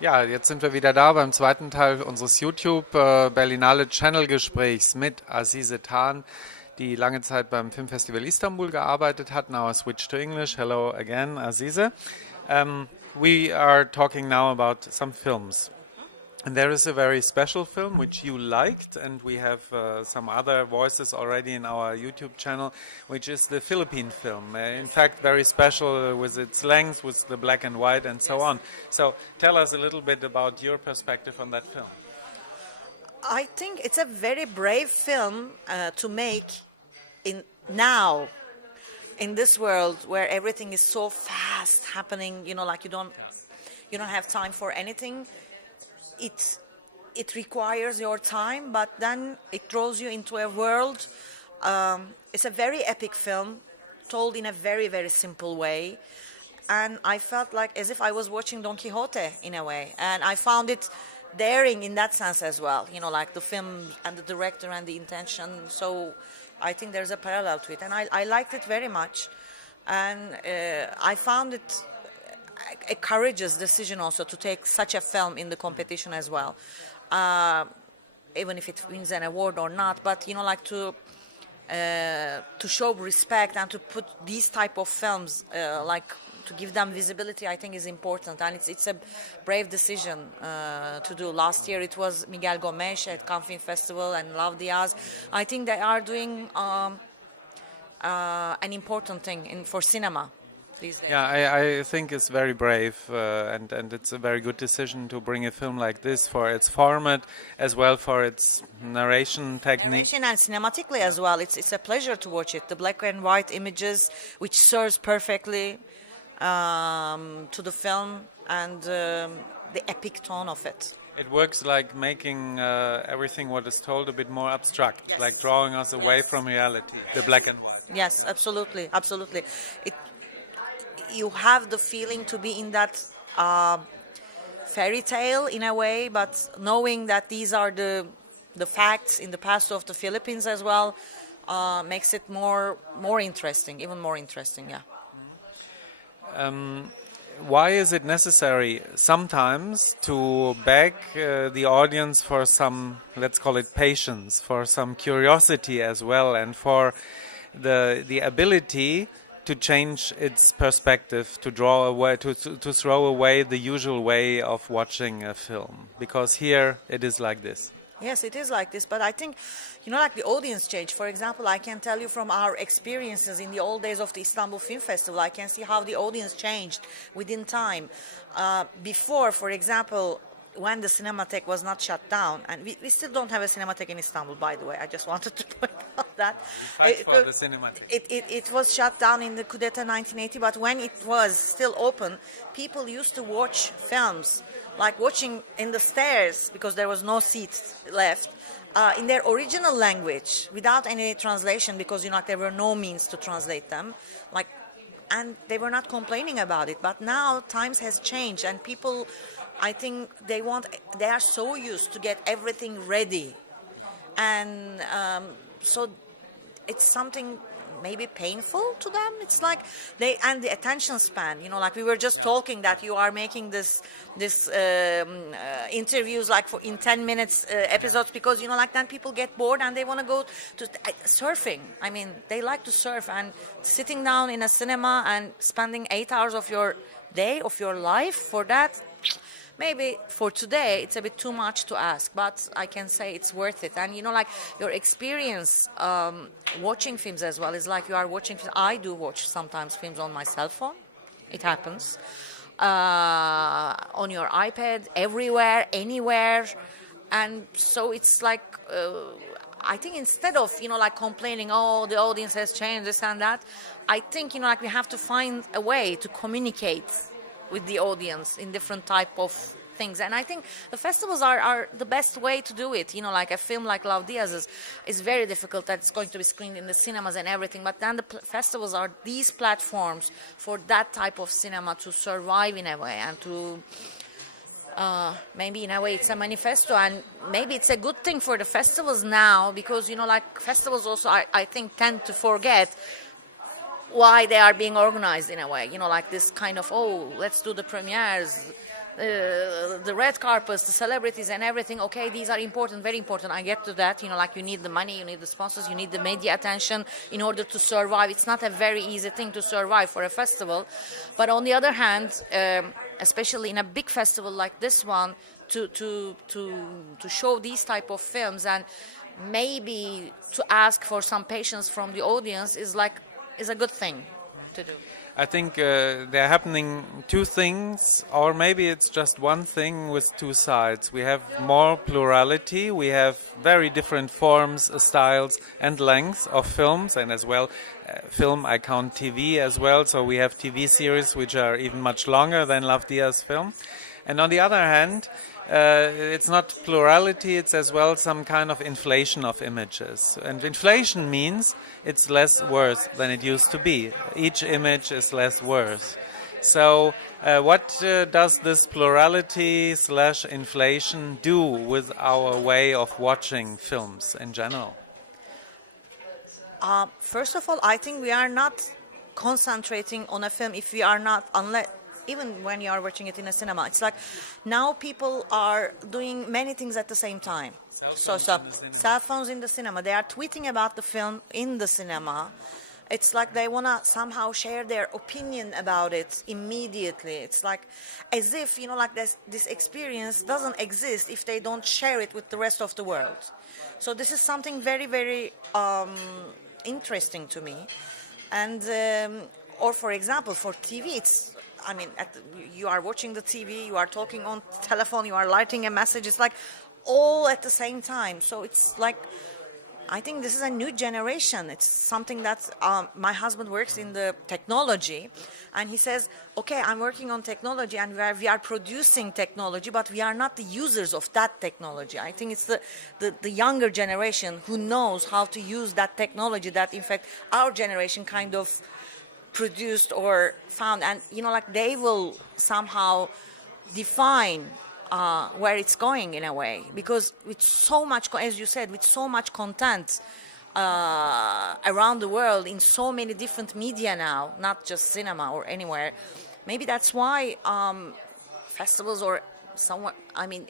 Ja, jetzt sind wir wieder da beim zweiten Teil unseres YouTube Berlinale Gesprächs mit Azize, die lange Zeit beim Filmfestival Istanbul gearbeitet hat. Now I switch to English. Hello again, Azize. We are talking now about some films. And there is a very special film which you liked, and we have some other voices already in our YouTube channel, which is the Philippine film. In fact, very special with its length, with the black and white and so on. So tell us a little bit about your perspective on that film. I think it's a very brave film to make now in this world where everything is so fast happening. Like you don't have time for anything. It requires your time, but then it draws you into a world. It's a very epic film, told in a very, very simple way. And I felt like as if I was watching Don Quixote in a way. And I found it daring in that sense as well, like the film and the director and the intention. So I think there's a parallel to it. And I liked it very much. And I found it a courageous decision also to take such a film in the competition as well, even if it wins an award or not. But to show respect and to put these type of films to give them visibility, I think is important, and it's a brave decision to do. Last year it was Miguel Gomes at Cannes Film Festival and Love Diaz. I think they are doing an important thing for cinema. Yeah, I think it's very brave, and it's a very good decision to bring a film like this for its format as well for its narration technique. Narration and cinematically as well. It's a pleasure to watch it. The black and white images, which serves perfectly to the film, and the epic tone of it. It works like making everything what is told a bit more abstract, yes. Like drawing us away from reality, the black and white. Yes, absolutely. You have the feeling to be in that fairy tale in a way, but knowing that these are the facts in the past of the Philippines as well makes it more interesting, even more interesting. Yeah. Why is it necessary sometimes to beg the audience for some, let's call it patience, for some curiosity as well, and for the ability to change its perspective, to draw away, to throw away the usual way of watching a film? Because here it is like this. Yes, it is like this, but I think, like the audience change. For example, I can tell you from our experiences in the old days of the Istanbul Film Festival, I can see how the audience changed within time. Before, for example, when the Cinematheque was not shut down, and we still don't have a Cinematheque in Istanbul, by the way, I just wanted to point out that. For the Cinematheque. It was shut down in the coup d'etat 1980, but when it was still open, people used to watch films, like watching in the stairs, because there was no seats left, in their original language, without any translation, because there were no means to translate them, and they were not complaining about it. But now times has changed, and people, I think they are so used to get everything ready, and so it's something maybe painful to them. It's like and the attention span, like we were just talking that you are making this interviews in 10 minutes episodes, because then people get bored and they want to go to surfing. I mean, they like to surf, and sitting down in a cinema and spending 8 hours of your day, of your life for that, maybe for today it's a bit too much to ask, but I can say it's worth it. And your experience watching films as well is like you are watching films. I do watch sometimes films on my cell phone. It happens. On your iPad, everywhere, anywhere. And so it's like, I think instead of, complaining, oh, the audience has changed, this and that, I think, we have to find a way to communicate with the audience in different type of things. And I think the festivals are the best way to do it. Like a film like Love Diaz is very difficult, that it's going to be screened in the cinemas and everything. But then the festivals are these platforms for that type of cinema to survive in a way, and to maybe in a way it's a manifesto, and maybe it's a good thing for the festivals now, because festivals also I think tend to forget why they are being organized in a way, like this kind of, let's do the premieres the red carpets, the celebrities and everything, okay, these are important, very important. I get to that, like you need the money, you need the sponsors, you need the media attention in order to survive. It's not a very easy thing to survive for a festival. But on the other hand, especially in a big festival like this one, to show these type of films and maybe to ask for some patience from the audience is a good thing to do. I think there are happening two things, or maybe it's just one thing with two sides. We have more plurality, we have very different forms, styles and lengths of films, and as well film, I count TV as well, so we have TV series which are even much longer than Lavdia's film. And on the other hand, it's not plurality, it's as well some kind of inflation of images. And inflation means it's less worth than it used to be. Each image is less worth. So what does this plurality / inflation do with our way of watching films in general? First of all, I think we are not concentrating on a film if we are not, unless even when you are watching it in a cinema. It's like now people are doing many things at the same time. Cell phones in the cinema. They are tweeting about the film in the cinema. It's like they want to somehow share their opinion about it immediately. It's like as if, like this experience doesn't exist if they don't share it with the rest of the world. So this is something very, very interesting to me. And, or for example, for TV, you are watching the TV, you are talking on telephone, you are lighting a message. It's like all at the same time. So it's like, I think this is a new generation. It's something that my husband works in the technology, and he says, okay, I'm working on technology and we are producing technology, but we are not the users of that technology. I think it's the younger generation who knows how to use that technology that, in fact, our generation kind of produced or found, and they will somehow define where it's going in a way, because with so much, as you said, with so much content around the world in so many different media now, not just cinema or anywhere, maybe that's why festivals or somewhat,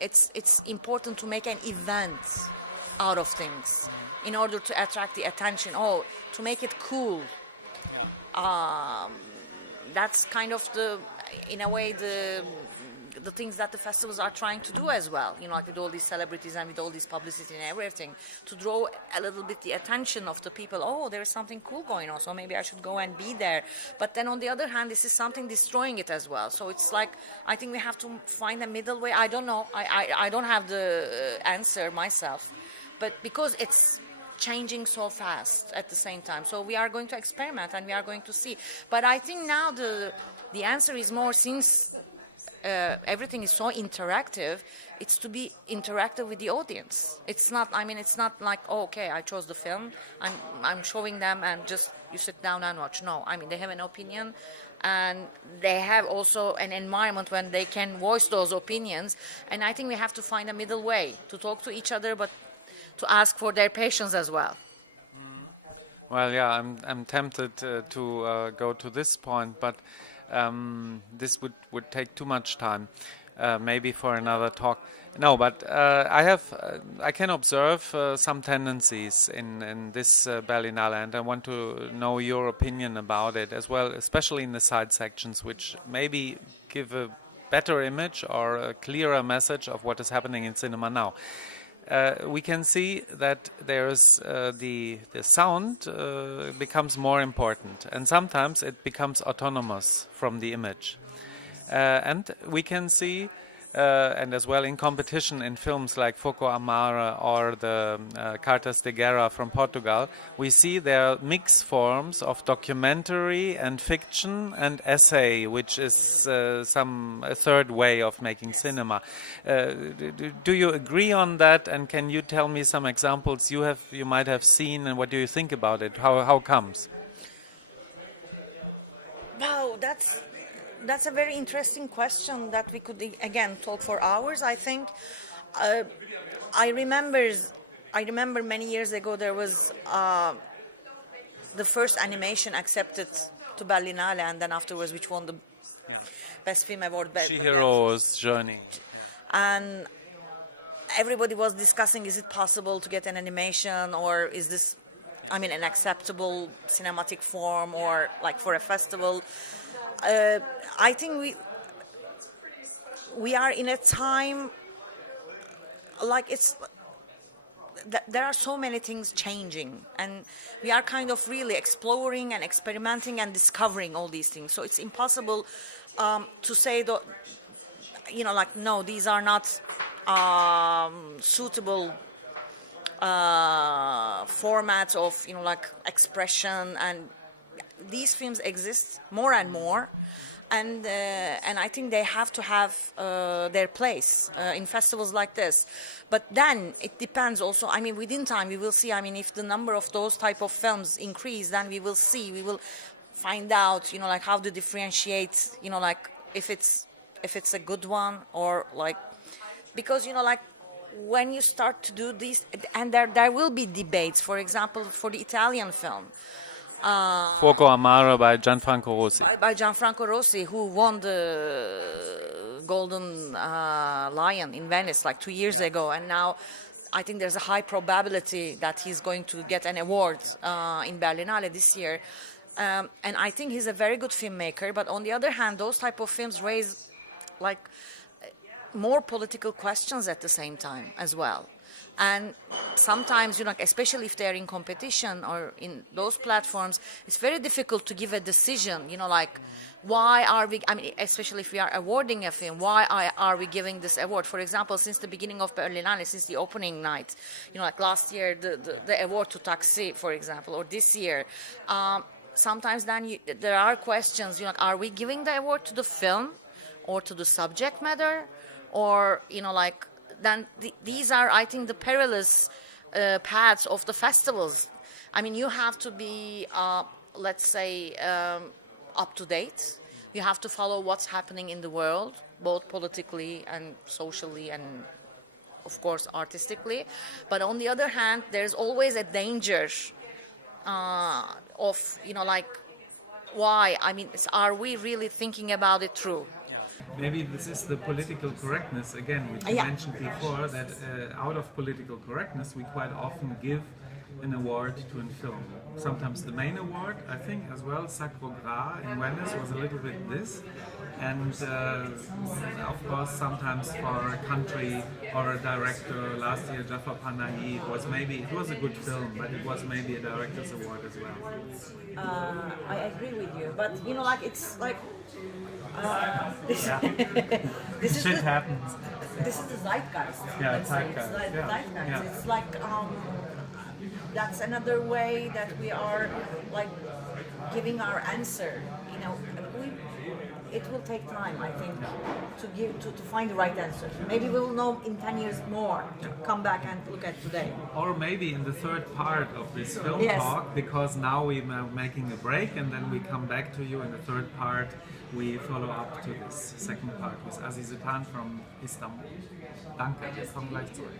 it's important to make an event out of things in order to attract the attention, to make it cool. That's kind of in a way, the things that the festivals are trying to do as well, like with all these celebrities and with all this publicity and everything, to draw a little bit the attention of the people. There is something cool going on, so maybe I should go and be there. But then on the other hand, this is something destroying it as well. So it's like, I think we have to find a middle way. I don't know. I don't have the answer myself, but because it's changing so fast at the same time. So we are going to experiment and we are going to see. But I think now the answer is more, since everything is so interactive, it's to be interactive with the audience. It's not, it's not like, okay, I chose the film, I'm showing them and just you sit down and watch. No, they have an opinion and they have also an environment when they can voice those opinions. And I think we have to find a middle way to talk to each other, but to ask for their patience as well. Well, yeah, I'm tempted to go to this point, but this would take too much time, maybe for another talk. No, but I can observe some tendencies in this Berlinale, and I want to know your opinion about it as well, especially in the side sections, which maybe give a better image or a clearer message of what is happening in cinema now. We can see that there's the sound becomes more important, and sometimes it becomes autonomous from the image. And we can see, and as well in competition in films like Foco Amara or the Cartas de Guerra from Portugal, we see there are mixed forms of documentary and fiction and essay, which is a third way of making cinema. Do you agree on that? And can you tell me some examples you might have seen, and what do you think about it? How comes? Wow, that's a very interesting question that we could again talk for hours. I think I remember many years ago there was the first animation accepted to Berlinale, and then afterwards which won Best Film Award. Chihiro's journey. And everybody was discussing, is it possible to get an animation, or is this, I mean, an acceptable cinematic form, or like for a festival? I think we are in a time like there are so many things changing, and we are kind of really exploring and experimenting and discovering all these things. So it's impossible to say that, like, no, these are not suitable formats of, like, expression. And these films exist more and more. And I think they have to have their place in festivals like this. But then it depends also. I mean, within time we will see. I mean, if the number of those type of films increase, then we will see. We will find out, like, how to differentiate. Like, if it's a good one, or like, because like, when you start to do these, and there will be debates. For example, for the Italian film. Fuoco Amaro by Gianfranco Rossi. By Gianfranco Rossi, who won the Golden Lion in Venice like 2 years ago, and now I think there's a high probability that he's going to get an award in Berlinale this year. And I think he's a very good filmmaker. But on the other hand, those type of films raise like more political questions at the same time as well. And sometimes, especially if they're in competition or in those platforms, it's very difficult to give a decision, like, why are we, I mean, especially if we are awarding a film, why are we giving this award? For example, since the beginning of Berlinale, since the opening night, like last year, the award to Taxi, for example, or this year, sometimes then there are questions, are we giving the award to the film or to the subject matter, or, like, then these are, I think, the perilous paths of the festivals. I mean, you have to be, let's say, up to date. You have to follow what's happening in the world, both politically and socially and, of course, artistically. But on the other hand, there's always a danger of, like, why? I mean, are we really thinking about it through? Maybe this is the political correctness again, which you mentioned before, that out of political correctness we quite often give an award to a film. Sometimes the main award, I think, as well, Sacro Gra in Venice was a little bit this. And of course sometimes for a country or a director, last year Jafar Panahi, it was a good film, but it was maybe a director's award as well. I agree with you, but like, it's like this Shit happens. This is the zeitgeist. Yeah, zeitgeist. It's like zeitgeist. Yeah. It's like that's another way that we are like giving our answer. It will take time, I think, to find the right answer. Maybe we will know in 10 years more to come back and look at today. Or maybe in the third part of this film talk, because now we're making a break and then we come back to you in the third part. We follow up to this second part with Azize from Istanbul. Danke, wir kommen gleich zurück.